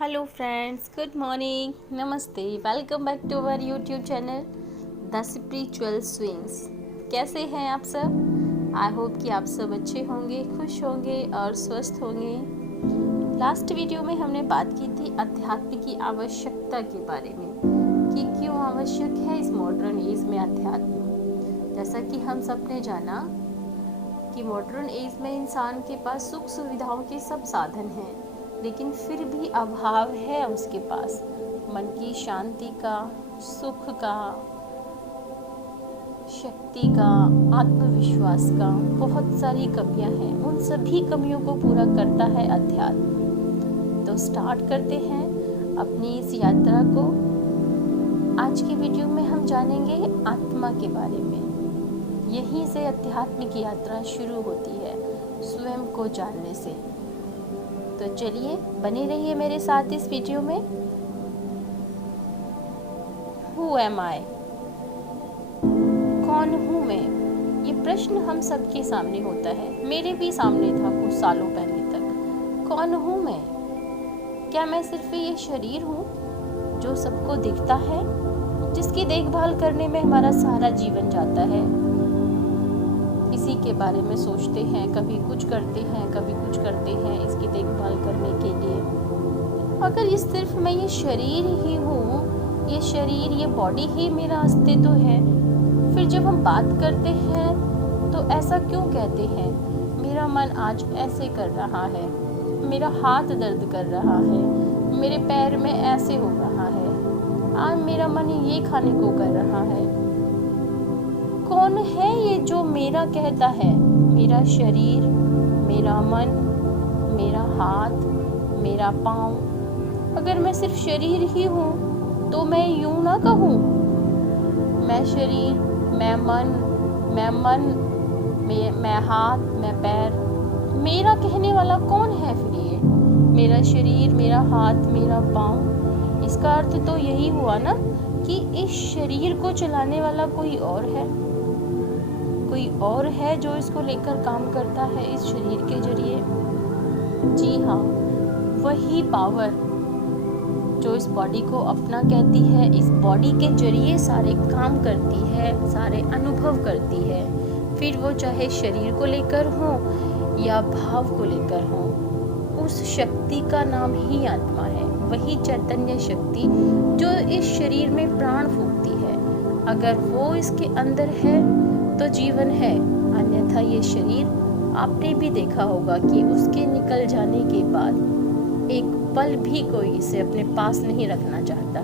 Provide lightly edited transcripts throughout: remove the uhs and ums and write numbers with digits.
Hello friends, good morning, नमस्ते, welcome back to our YouTube channel the spiritual swings. कैसे हैं आप सब? आई होप कि आप सब अच्छे होंगे, खुश होंगे और स्वस्थ होंगे। लास्ट वीडियो में हमने बात की थी अध्यात्म की आवश्यकता के बारे में कि क्यों आवश्यक है इस मॉडर्न एज में अध्यात्म। जैसा कि हम सब ने जाना कि मॉडर्न एज में इंसान के पास सुख सुविधाओं के सब साधन हैं, लेकिन फिर भी अभाव है उसके पास मन की शांति का, सुख का, शक्ति का, आत्मविश्वास का। बहुत सारी कमियां हैं, उन सभी कमियों को पूरा करता है अध्यात्म। तो स्टार्ट करते हैं अपनी इस यात्रा को। आज की वीडियो में हम जानेंगे आत्मा के बारे में। यहीं से अध्यात्म की यात्रा शुरू होती है, स्वयं को जानने से। तो चलिए बने रहिए मेरे साथ इस वीडियो में। Who am I? कौन हूँ मैं? ये प्रश्न हम सबके सामने होता है, मेरे भी सामने था कुछ सालों पहले तक। कौन हूँ मैं? क्या मैं सिर्फ ये शरीर हूँ जो सबको दिखता है, जिसकी देखभाल करने में हमारा सारा जीवन जाता है? इसी के बारे में सोचते हैं, कभी कुछ करते हैं, कभी कुछ करते हैं इसकी देखभाल करने के लिए। अगर ये सिर्फ मैं ये शरीर ही हूँ, ये शरीर, ये बॉडी ही मेरा अस्तित्व है, फिर जब हम बात करते हैं तो ऐसा क्यों कहते हैं? मेरा मन आज ऐसे कर रहा है, मेरा हाथ दर्द कर रहा है, मेरे पैर में ऐसे हो रहा है, आज मेरा मन ये खाने को कर रहा है। कौन है ये जो मेरा कहता है? मेरा शरीर, मेरा मन, मेरा हाथ, मेरा पाँव। अगर मैं सिर्फ शरीर ही हूँ तो मैं यूं ना कहूँ, मैं शरीर, मैं मन, मैं हाथ, मैं पैर। मेरा कहने वाला कौन है फिर ये? मेरा शरीर, मेरा हाथ, मेरा पाँव। इसका अर्थ तो यही हुआ ना कि इस शरीर को चलाने वाला कोई और है, कोई और है जो इसको लेकर काम करता है इस शरीर के जरिए। जी हाँ, वही पावर जो इस बॉडी को अपना कहती है, इस बॉडी के जरिए सारे काम करती है, सारे अनुभव करती है। फिर वो चाहे शरीर को लेकर हो या भाव को लेकर हो, उस शक्ति का नाम ही आत्मा है। वही चैतन्य शक्ति जो इस शरीर में प्राण फूंकती है। अगर वो इसके अंदर है तो जीवन है, अन्यथा ये शरीर, आपने भी देखा होगा कि उसके निकल जाने के बाद एक पल भी कोई इसे अपने पास नहीं रखना चाहता।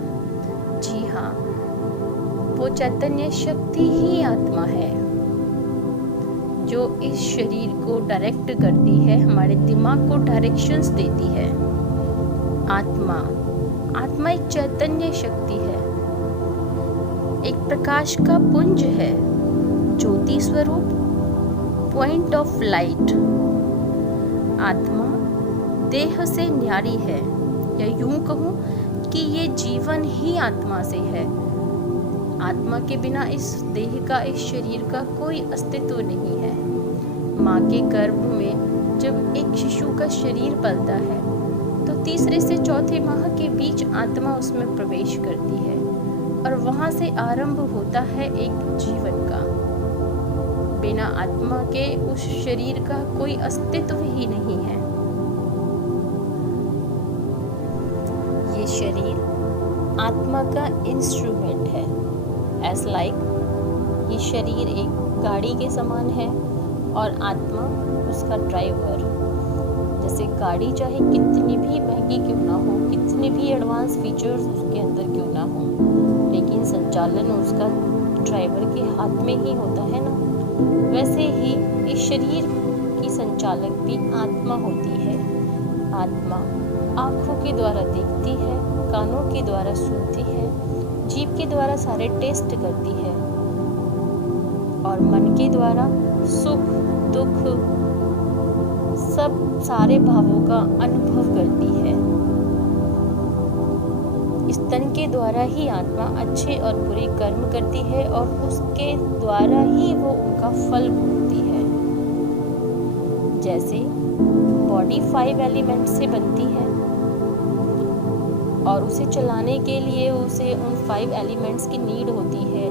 जी हाँ, वो चैतन्य शक्ति ही आत्मा है जो इस शरीर को डायरेक्ट करती है, हमारे दिमाग को डायरेक्शंस देती है। आत्मा एक चैतन्य शक्ति है, एक प्रकाश का पुंज है, ज्योति स्वरूप, पॉइंट ऑफ लाइट। आत्मा देह से न्यारी है, या यूं कहूं कि ये जीवन ही आत्मा से है। आत्मा के बिना इस देह का, इस शरीर का कोई अस्तित्व नहीं है। माँ के गर्भ में जब एक शिशु का शरीर पलता है तो तीसरे से चौथे माह के बीच आत्मा उसमें प्रवेश करती है और वहाँ से आरंभ होता है एक जीवन का। बिना आत्मा के उस शरीर का कोई अस्तित्व ही नहीं है। ये शरीर आत्मा का इंस्ट्रूमेंट है। एज लाइक ये शरीर एक गाड़ी के समान है और आत्मा उसका ड्राइवर। जैसे गाड़ी चाहे कितनी भी महंगी क्यों ना हो, कितने भी एडवांस फीचर्स उसके अंदर क्यों ना हो, लेकिन संचालन उसका ड्राइवर के हाथ में ही होता है ना। वैसे ही इस शरीर की संचालक भी आत्मा होती है। आत्मा आँखों के द्वारा देखती है, कानों के द्वारा सुनती है, जीभ के द्वारा सारे टेस्ट करती है और मन के द्वारा सुख, दुख, सब सारे भावों का अनुभव करती है। इस तन के द्वारा ही आत्मा अच्छे और बुरे कर्म करती है और उसके द्वारा ही वो उनका फल भोगती है। जैसे बॉडी 5 एलिमेंट से बनती है, और उसे चलाने के लिए उसे उन 5 एलिमेंट्स की नीड होती है,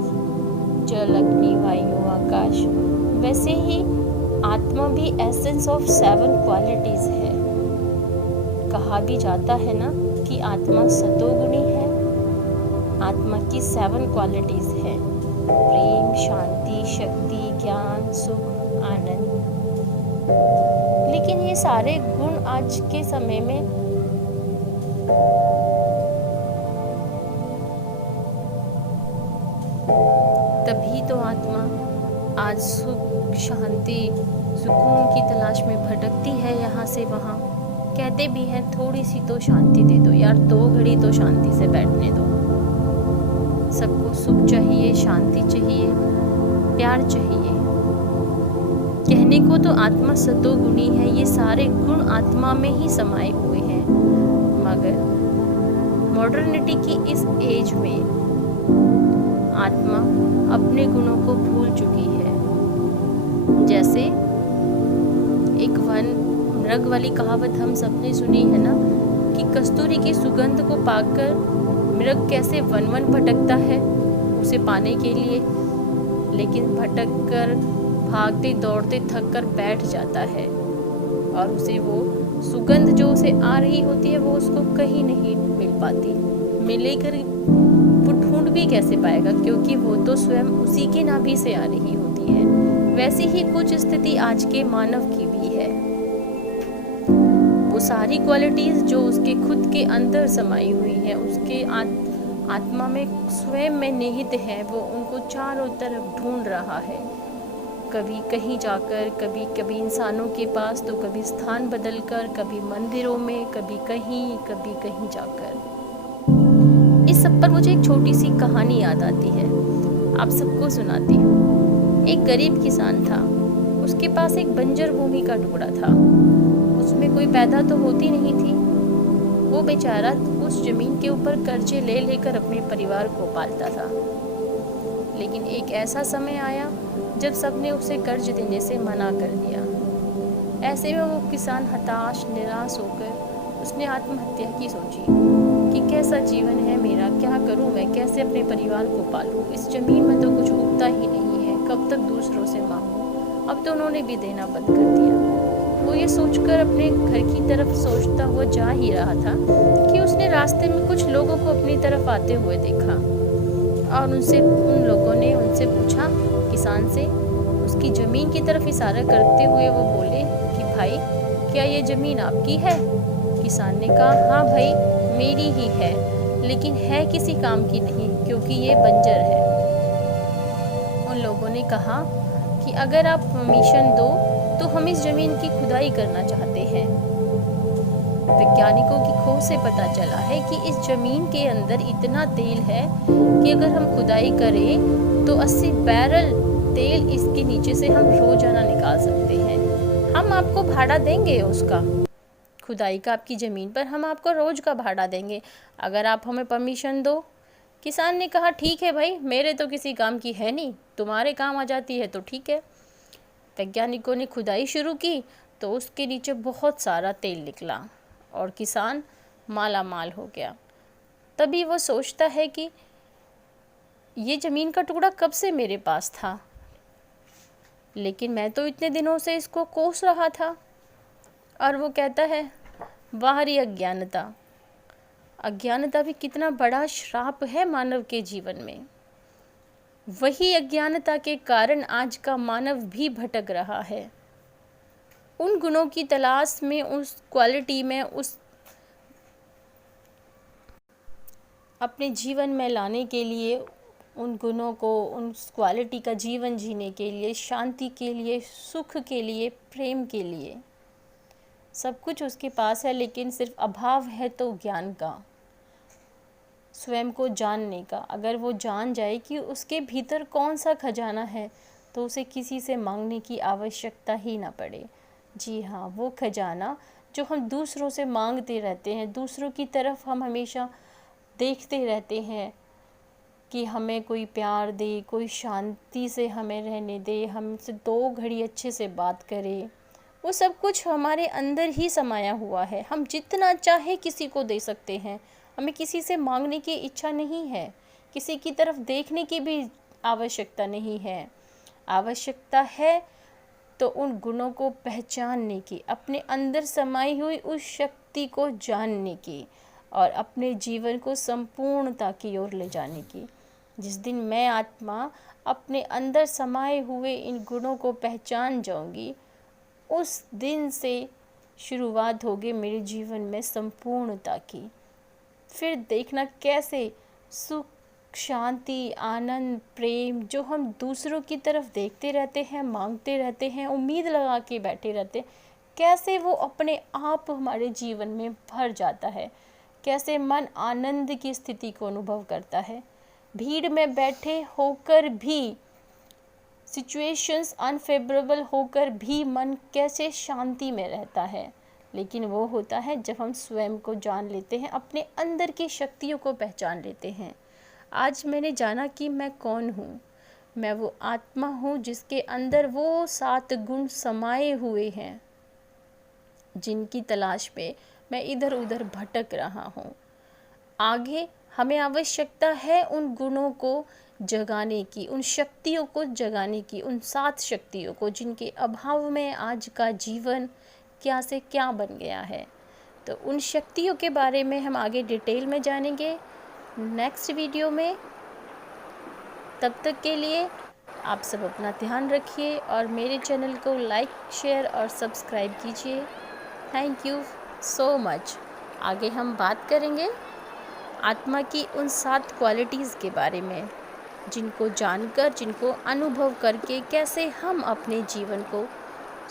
जल, अग्नि, वायु, आकाश। वैसे ही आत्मा भी एसेंस ऑफ 7 क्वालिटीज है। कहा भी जाता है ना कि आत्मा सतोगुणी है। आत्मा की 7 क्वालिटीज है: प्रेम, शांति, शक्ति, ज्ञान, सुख, आनंद। लेकिन ये सारे गुण आज के समय में तभी तो आत्मा आज सुख, शांति, सुकून की तलाश में भटकती है यहाँ से वहाँ। कहते भी हैं थोड़ी सी तो शांति दे दो यार, 2 घड़ी तो शांति से बैठने दो। सबको सुख चाहिए, शांति चाहिए, प्यार चाहिए। कहने को तो आत्मा सतोगुणी है, ये सारे गुण आत्मा में ही समाये हुए हैं, मगर मॉडर्निटी की इस एज में आत्मा अपने गुणों को भूल चुकी है। जैसे एक मृग वाली कहावत हम सबने सुनी है ना कि कस्तूरी की सुगंध को पाकर मृग कैसे वन वन भटकता है उसे पाने के लिए, लेकिन भटक कर भागते दौड़ते थक कर बैठ जाता है और उसे वो सुगंध जो उसे आ रही होती है वो उसको कहीं नहीं मिल पाती। मिलेकर वो ढूंढ भी कैसे पाएगा, क्योंकि वो तो स्वयं उसी की नाभि से आ रही होती है। वैसे ही कुछ स्थिति आज के मानव की भी है। वो सारी क्वालिटीज जो उसके खुद के अंदर समाई हुई है, उसके आत्मा में स्वयं में निहित है, वो उनको चारों तरफ ढूंढ रहा है। कभी कहीं जाकर, कभी कभी इंसानों के पास, तो कभी स्थान बदलकर, कभी मंदिरों में, कभी कहीं जाकर। इस सब पर मुझे एक छोटी सी कहानी याद आती है, आप सबको सुनाती हूँ। एक गरीब किसान था, उसके पास एक बंजर भूमि का टुकड़ा था। उसमें कोई पैदा तो होती नहीं थी। वो बेचारा उस जमीन के ऊपर कर्जे ले लेकर अपने परिवार को पालता था। लेकिन एक ऐसा समय आया जब सबने उसे कर्ज देने से मना कर दिया। ऐसे में वो किसान हताश, निराश होकर उसने आत्महत्या की सोची कि कैसा जीवन है मेरा, क्या करूं मैं, कैसे अपने परिवार को पालूं, इस जमीन में तो कुछ उगता ही नहीं है, कब तक दूसरों से मांगूं। अब तो उन्होंने भी देना बंद कर दिया। वो ये सोचकर अपने घर की तरफ सोचता हुआ जा ही रहा था कि उसने रास्ते में कुछ लोगों को अपनी तरफ आते हुए देखा और उन लोगों ने उनसे पूछा, किसान से, उसकी ज़मीन की तरफ इशारा करते हुए वो बोले कि भाई क्या ये ज़मीन आपकी है? किसान ने कहा, हाँ भाई मेरी ही है, लेकिन है किसी काम की नहीं क्योंकि ये बंजर है। उन लोगों ने कहा कि अगर आप परमिशन दो तो हम इस ज़मीन की खुदाई करना चाहते हैं। वैज्ञानिकों की खोज से पता चला है कि इस ज़मीन के अंदर इतना तेल है कि अगर हम खुदाई करें तो 80 बैरल तेल इसके नीचे से हम रोजाना निकाल सकते हैं। हम आपको भाड़ा देंगे उसका, खुदाई का आपकी ज़मीन पर हम आपको रोज़ का भाड़ा देंगे, अगर आप हमें परमिशन दो। किसान ने कहा, ठीक है भाई, मेरे तो किसी काम की है नहीं, तुम्हारे काम आ जाती है तो ठीक है। वैज्ञानिकों ने खुदाई शुरू की तो उसके नीचे बहुत सारा तेल निकला और किसान माला माल हो गया। तभी वो सोचता है कि ये ज़मीन का टुकड़ा कब से मेरे पास था, लेकिन मैं तो इतने दिनों से इसको कोस रहा था। और वो कहता है, बाहरी अज्ञानता। अज्ञानता भी कितना बड़ा श्राप है मानव के जीवन में। वही अज्ञानता के कारण आज का मानव भी भटक रहा है। उन गुणों की तलाश में, उस क्वालिटी में, उस अपने जीवन में लाने के लिए, उन गुणों को, उस क्वालिटी का जीवन जीने के लिए, शांति के लिए, सुख के लिए, प्रेम के लिए, सब कुछ उसके पास है, लेकिन सिर्फ अभाव है तो ज्ञान का, स्वयं को जानने का। अगर वो जान जाए कि उसके भीतर कौन सा खजाना है तो उसे किसी से मांगने की आवश्यकता ही ना पड़े। जी हाँ, वो खजाना जो हम दूसरों से मांगते रहते हैं, दूसरों की तरफ हम हमेशा देखते रहते हैं कि हमें कोई प्यार दे, कोई शांति से हमें रहने दे, हमसे 2 घड़ी अच्छे से बात करे, वो सब कुछ हमारे अंदर ही समाया हुआ है। हम जितना चाहे किसी को दे सकते हैं, हमें किसी से मांगने की इच्छा नहीं है, किसी की तरफ देखने की भी आवश्यकता नहीं है। आवश्यकता है तो उन गुणों को पहचानने की, अपने अंदर समाई हुई उस शक्ति को जानने की और अपने जीवन को संपूर्णता की ओर ले जाने की। जिस दिन मैं आत्मा अपने अंदर समाये हुए इन गुणों को पहचान जाऊंगी, उस दिन से शुरुआत होगी मेरे जीवन में संपूर्णता की। फिर देखना कैसे सुख, शांति, आनंद, प्रेम जो हम दूसरों की तरफ देखते रहते हैं, मांगते रहते हैं, उम्मीद लगा के बैठे रहते हैं, कैसे वो अपने आप हमारे जीवन में भर जाता है, कैसे मन आनंद की स्थिति को अनुभव करता है। भीड़ में बैठे होकर भी, सिचुएशंस अनफेवरेबल होकर भी मन कैसे शांति में रहता है, लेकिन वो होता है जब हम स्वयं को जान लेते हैं, अपने अंदर की शक्तियों को पहचान लेते हैं। आज मैंने जाना कि मैं कौन हूँ। मैं वो आत्मा हूँ जिसके अंदर वो 7 गुण समाये हुए हैं, जिनकी तलाश में मैं इधर उधर भटक रहा हूँ। आगे हमें आवश्यकता है उन गुणों को जगाने की, उन शक्तियों को जगाने की, उन 7 शक्तियों को जिनके अभाव में आज का जीवन क्या से क्या बन गया है। तो उन शक्तियों के बारे में हम आगे डिटेल में जानेंगे नेक्स्ट वीडियो में। तब तक के लिए आप सब अपना ध्यान रखिए और मेरे चैनल को लाइक, शेयर और सब्सक्राइब कीजिए। Thank you so much. आगे हम बात करेंगे आत्मा की उन 7 क्वालिटीज़ के बारे में, जिनको जानकर, जिनको अनुभव करके कैसे हम अपने जीवन को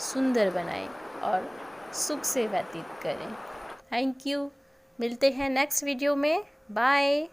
सुंदर बनाएं और सुख से व्यतीत करें। Thank you. मिलते हैं नेक्स्ट वीडियो में। बाय।